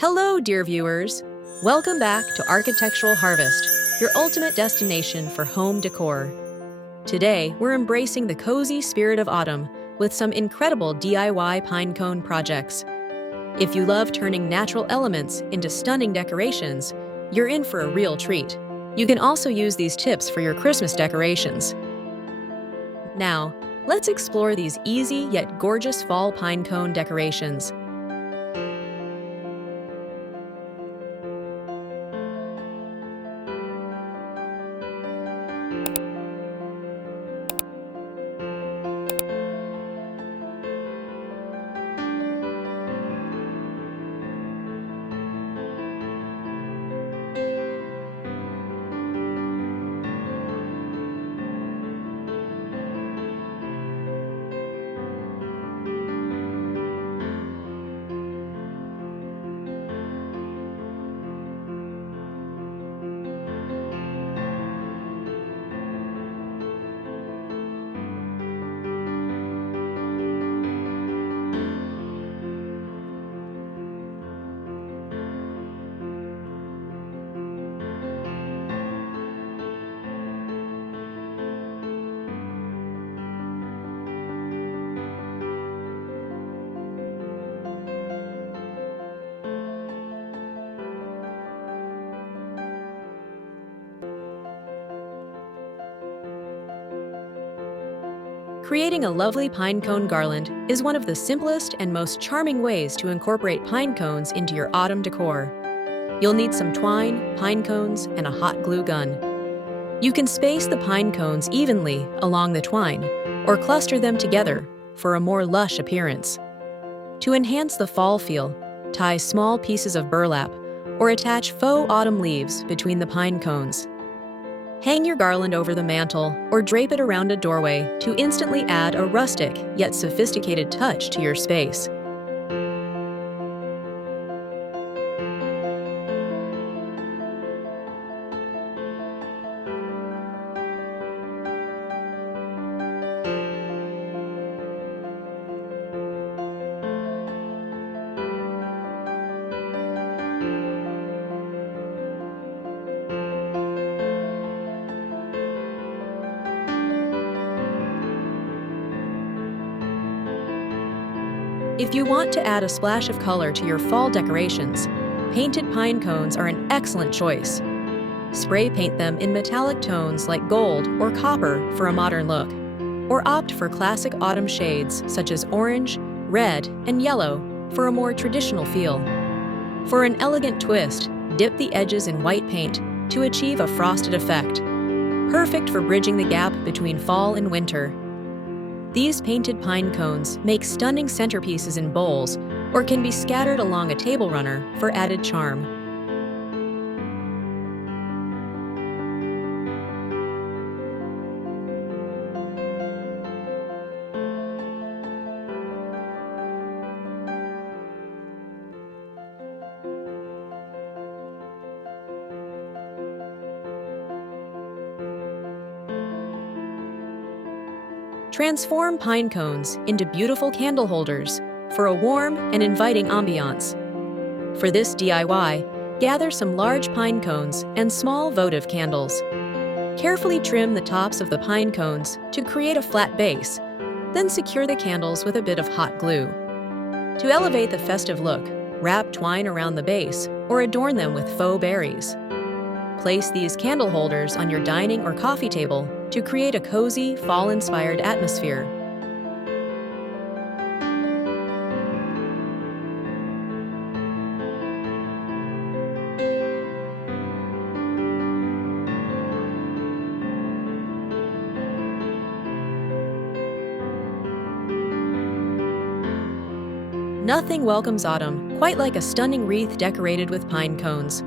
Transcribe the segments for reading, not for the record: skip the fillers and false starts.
Hello, dear viewers! Welcome back to Architectural Harvest, your ultimate destination for home decor. Today, we're embracing the cozy spirit of autumn with some incredible DIY pine cone projects. If you love turning natural elements into stunning decorations, you're in for a real treat. You can also use these tips for your Christmas decorations. Now, let's explore these easy yet gorgeous fall pine cone decorations. Creating a lovely pine cone garland is one of the simplest and most charming ways to incorporate pine cones into your autumn decor. You'll need some twine, pine cones, and a hot glue gun. You can space the pine cones evenly along the twine or cluster them together for a more lush appearance. To enhance the fall feel, tie small pieces of burlap or attach faux autumn leaves between the pine cones. Hang your garland over the mantel or drape it around a doorway to instantly add a rustic yet sophisticated touch to your space. If you want to add a splash of color to your fall decorations, painted pine cones are an excellent choice. Spray paint them in metallic tones like gold or copper for a modern look, or opt for classic autumn shades such as orange, red, and yellow for a more traditional feel. For an elegant twist, dip the edges in white paint to achieve a frosted effect, perfect for bridging the gap between fall and winter. These painted pine cones make stunning centerpieces in bowls or can be scattered along a table runner for added charm. Transform pine cones into beautiful candle holders for a warm and inviting ambiance. For this DIY, gather some large pine cones and small votive candles. Carefully trim the tops of the pine cones to create a flat base, then secure the candles with a bit of hot glue. To elevate the festive look, wrap twine around the base or adorn them with faux berries. Place these candle holders on your dining or coffee table to create a cozy, fall-inspired atmosphere. Nothing welcomes autumn quite like a stunning wreath decorated with pine cones.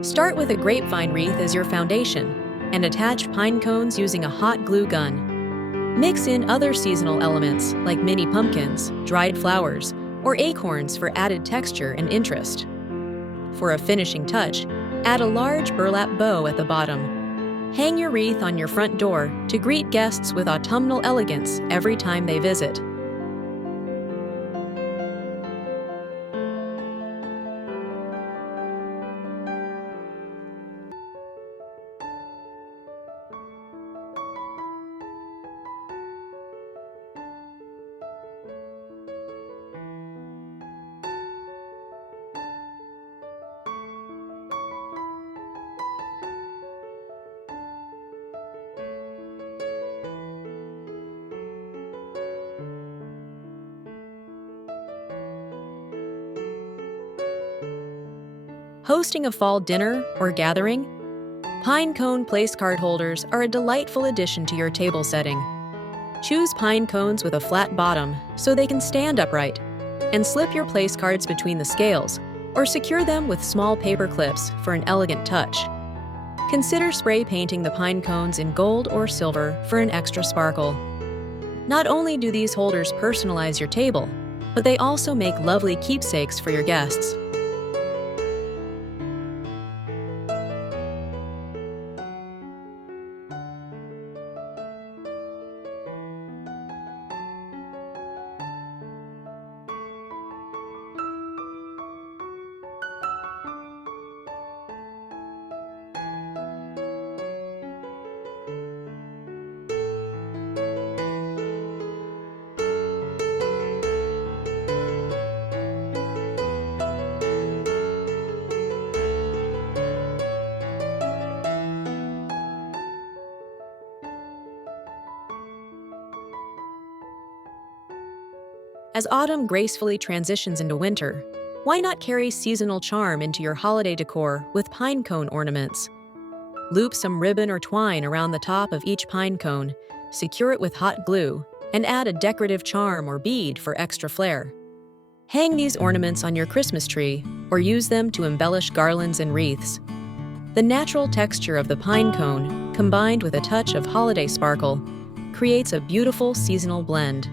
Start with a grapevine wreath as your foundation and attach pine cones using a hot glue gun. Mix in other seasonal elements like mini pumpkins, dried flowers, or acorns for added texture and interest. For a finishing touch, add a large burlap bow at the bottom. Hang your wreath on your front door to greet guests with autumnal elegance every time they visit. Hosting a fall dinner or gathering? Pine cone place card holders are a delightful addition to your table setting. Choose pine cones with a flat bottom so they can stand upright, and slip your place cards between the scales or secure them with small paper clips for an elegant touch. Consider spray painting the pine cones in gold or silver for an extra sparkle. Not only do these holders personalize your table, but they also make lovely keepsakes for your guests. As autumn gracefully transitions into winter, why not carry seasonal charm into your holiday decor with pine cone ornaments? Loop some ribbon or twine around the top of each pine cone, secure it with hot glue, and add a decorative charm or bead for extra flair. Hang these ornaments on your Christmas tree or use them to embellish garlands and wreaths. The natural texture of the pine cone, combined with a touch of holiday sparkle, creates a beautiful seasonal blend.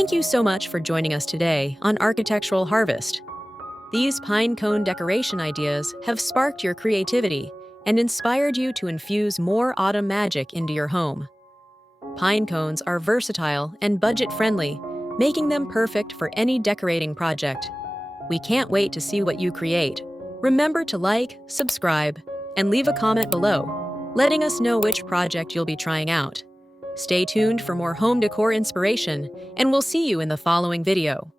Thank you so much for joining us today on Architectural Harvest. These pine cone decoration ideas have sparked your creativity and inspired you to infuse more autumn magic into your home. Pine cones are versatile and budget-friendly, making them perfect for any decorating project. We can't wait to see what you create. Remember to like, subscribe, and leave a comment below, letting us know which project you'll be trying out. Stay tuned for more home decor inspiration, and we'll see you in the following video.